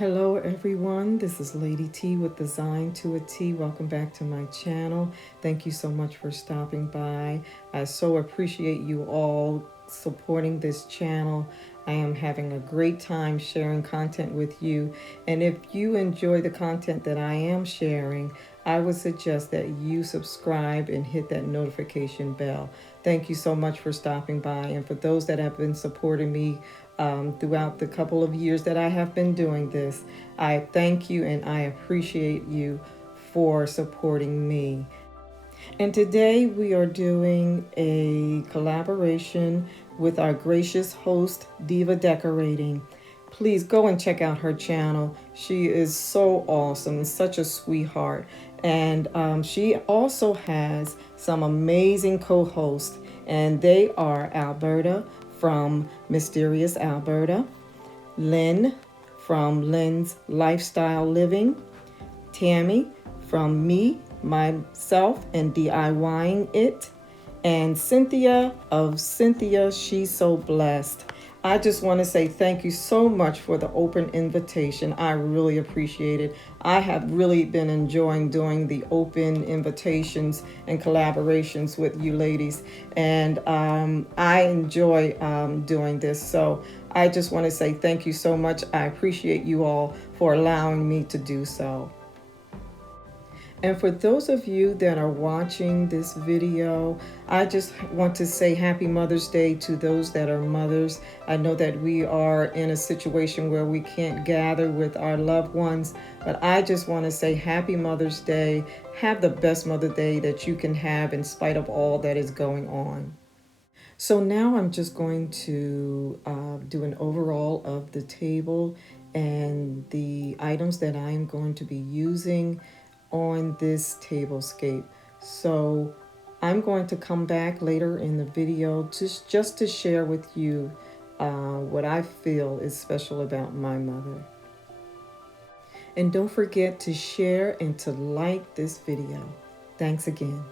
Hello everyone, this is Lady T with Design to a T. Welcome back to my channel. Thank you so much for stopping by. I so appreciate you all supporting this channel. I am having a great time sharing content with you. And if you enjoy the content that I am sharing, I would suggest that you subscribe and hit that notification bell. Thank you so much for stopping by. And for those that have been supporting me throughout the couple of years that I have been doing this, I thank you and I appreciate you for supporting me. And today we are doing a collaboration with our gracious host, Diva Decorating. Please go and check out her channel. She is so awesome and such a sweetheart. And she also has some amazing co-hosts, and they are Alberta from Mysterious Alberta, Lynn from Lynn's Lifestyle Living, Tammy from Me, Myself, and DIYing It, and Cynthia of Cynthia, She's So Blessed. I just want to say thank you so much for the open invitation. I really appreciate it. I have really been enjoying doing the open invitations and collaborations with you ladies, and I enjoy doing this. So I just want to say thank you so much. I appreciate you all for allowing me to do so. And for those of you that are watching this video, I just want to say Happy Mother's Day to those that are mothers. I know that we are in a situation where we can't gather with our loved ones, but I just want to say Happy Mother's Day. Have the best Mother's Day that you can have in spite of all that is going on. So now I'm just going to do an overall of the table and the items that I'm going to be using on this tablescape. So I'm going to come back later in the video just to share with you what I feel is special about my mother. And don't forget to share and to like this video. Thanks again.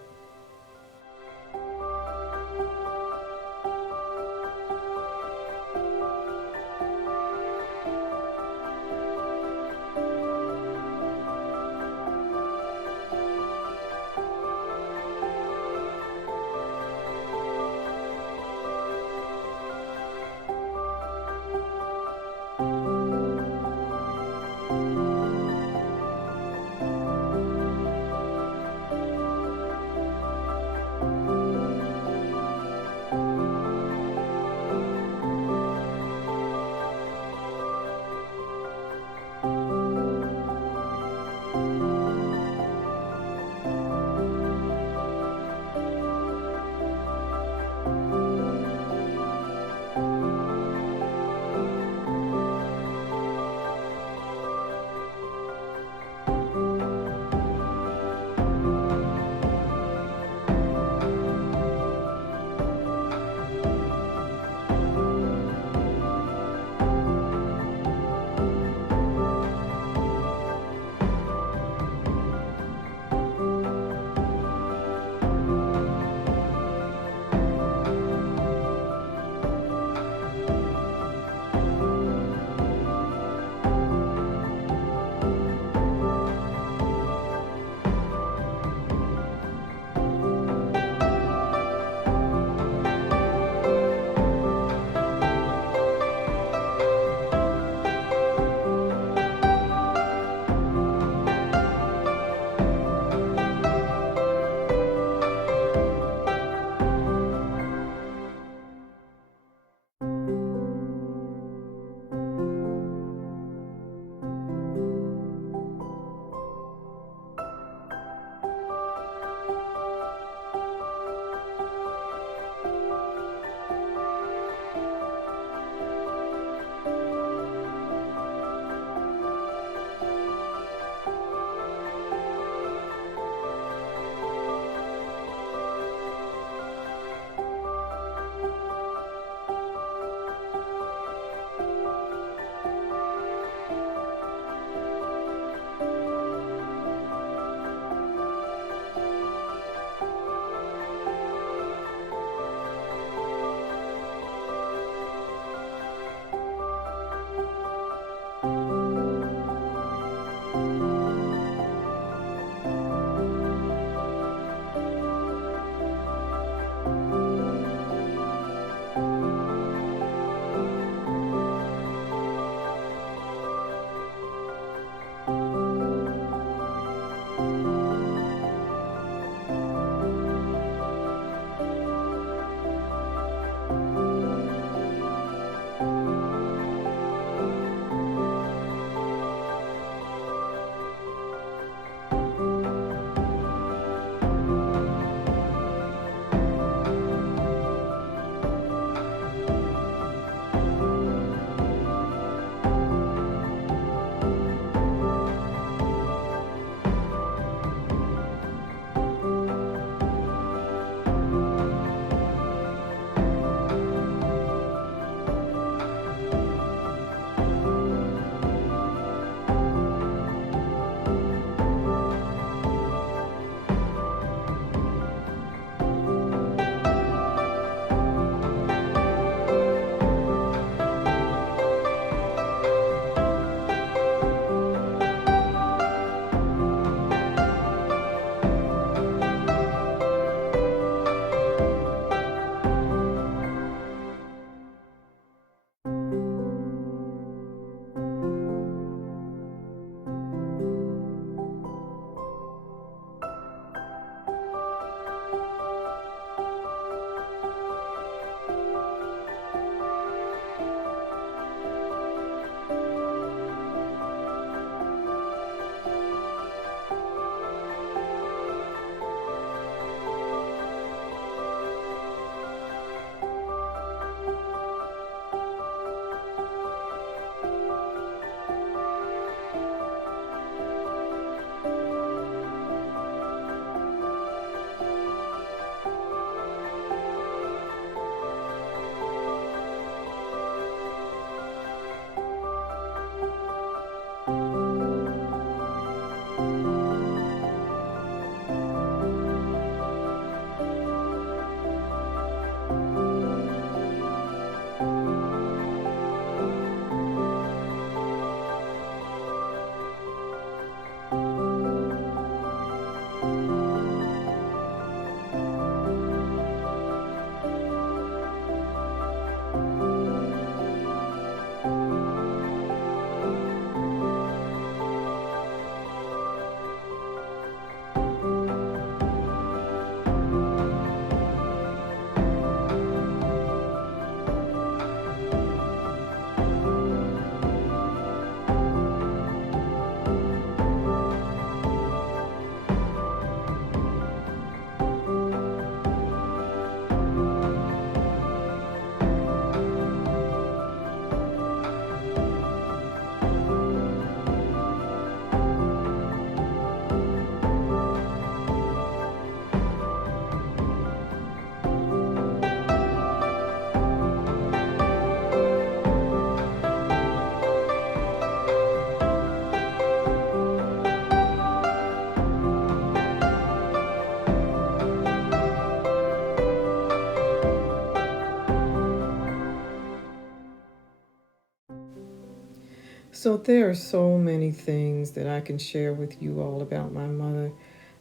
So there are so many things that I can share with you all about my mother.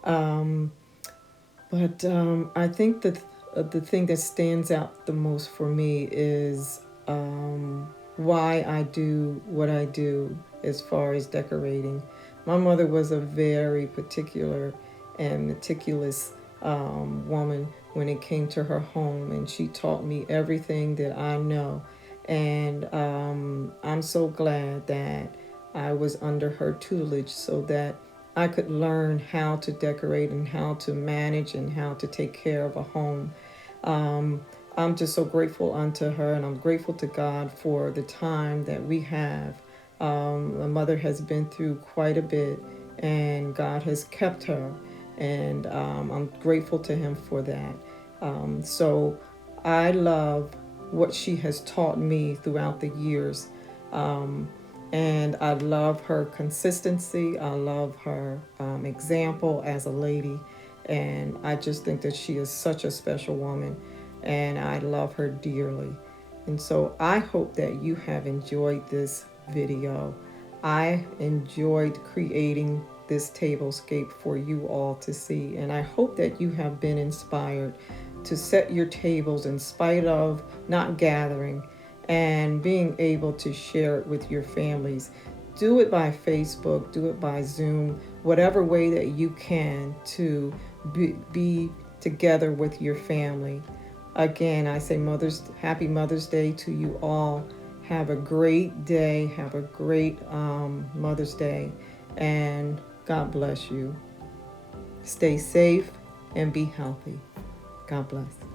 Um, but I think that the thing that stands out the most for me is why I do what I do as far as decorating. My mother was a very particular and meticulous woman when it came to her home, and she taught me everything that I know. And I'm so glad that I was under her tutelage so that I could learn how to decorate and how to manage and how to take care of a home. Um, I'm just so grateful unto her, and I'm grateful to God for the time that we have. My mother has been through quite a bit, and God has kept her, and I'm grateful to Him for that. So I love what she has taught me throughout the years. Um, and I love her consistency. I love her example as a lady. And I just think that she is such a special woman. And I love her dearly. And so I hope that you have enjoyed this video. I enjoyed creating this tablescape for you all to see. And I hope that you have been inspired to set your tables in spite of not gathering and being able to share it with your families. Do it by Facebook, do it by Zoom, whatever way that you can to be together with your family. Again, I say Happy Mother's Day to you all. Have a great day. Have a great Mother's Day. And God bless you. Stay safe and be healthy. God bless.